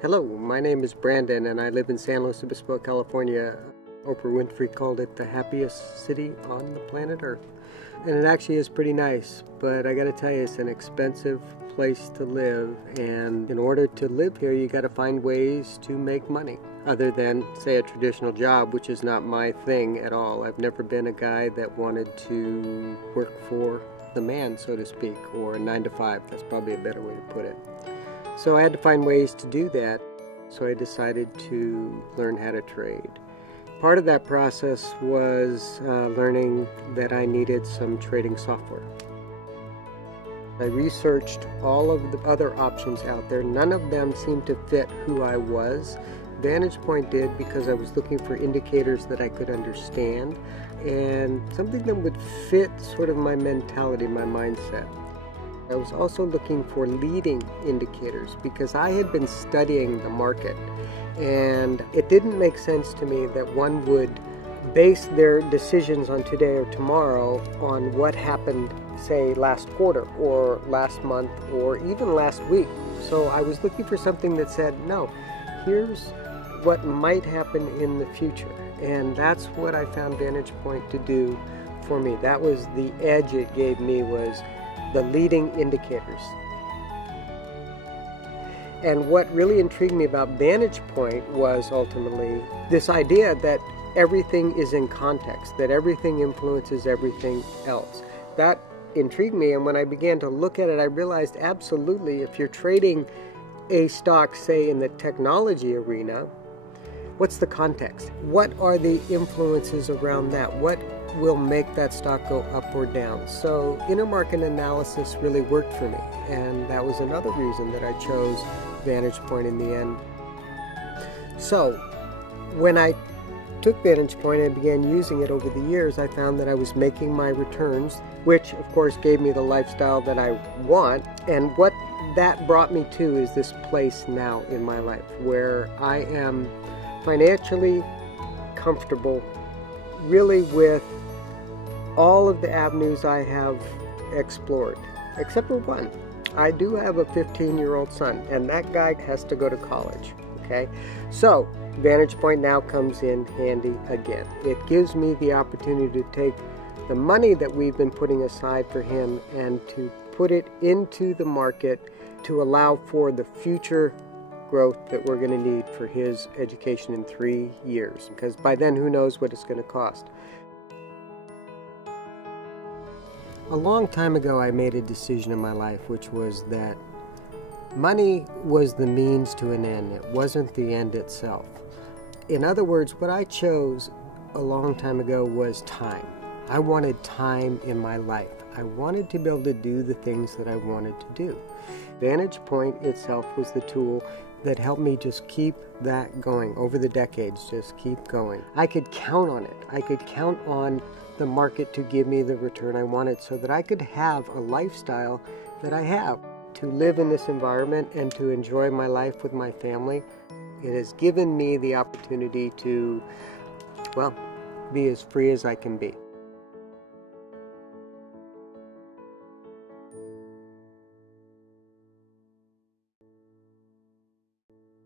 Hello, my name is Brandon and I live in San Luis Obispo, California. Oprah Winfrey called it the happiest city on the planet Earth. And it actually is pretty nice, but I gotta tell you, it's an expensive place to live, and in order to live here you gotta find ways to make money other than, say, a traditional job, which is not my thing at all. I've never been a guy that wanted to work for the man, so to speak, or a 9-to-5. That's probably a better way to put it. So I had to find ways to do that, so I decided to learn how to trade. Part of that process was learning that I needed some trading software. I researched all of the other options out there. None of them seemed to fit who I was. VantagePoint did, because I was looking for indicators that I could understand and something that would fit sort of my mentality, my mindset. I was also looking for leading indicators because I had been studying the market, and it didn't make sense to me that one would base their decisions on today or tomorrow on what happened, say, last quarter or last month or even last week. So I was looking for something that said, no, here's what might happen in the future. And that's what I found VantagePoint to do for me. That was the edge it gave me, was the leading indicators. And what really intrigued me about VantagePoint was ultimately this idea that everything is in context, that everything influences everything else. That intrigued me, and when I began to look at it, I realized absolutely, if you're trading a stock, say, in the technology arena, what's the context? What are the influences around that? What will make that stock go up or down? So intermarket analysis really worked for me, and that was another reason that I chose VantagePoint in the end. So when I took VantagePoint and began using it over the years, I found that I was making my returns, which of course gave me the lifestyle that I want. And what that brought me to is this place now in my life where I am financially comfortable, really, with all of the avenues I have explored, except for one. I do have a 15-year-old son, and that guy has to go to college, okay? So VantagePoint now comes in handy again. It gives me the opportunity to take the money that we've been putting aside for him and to put it into the market to allow for the future growth that we're going to need for his education in 3 years, because by then who knows what it's going to cost. A long time ago I made a decision in my life, which was that money was the means to an end. It wasn't the end itself. In other words, what I chose a long time ago was time. I wanted time in my life. I wanted to be able to do the things that I wanted to do. VantagePoint itself was the tool that helped me just keep that going over the decades, just keep going. I could count on it. I could count on the market to give me the return I wanted so that I could have a lifestyle that I have, to live in this environment and to enjoy my life with my family. It has given me the opportunity to, well, be as free as I can be.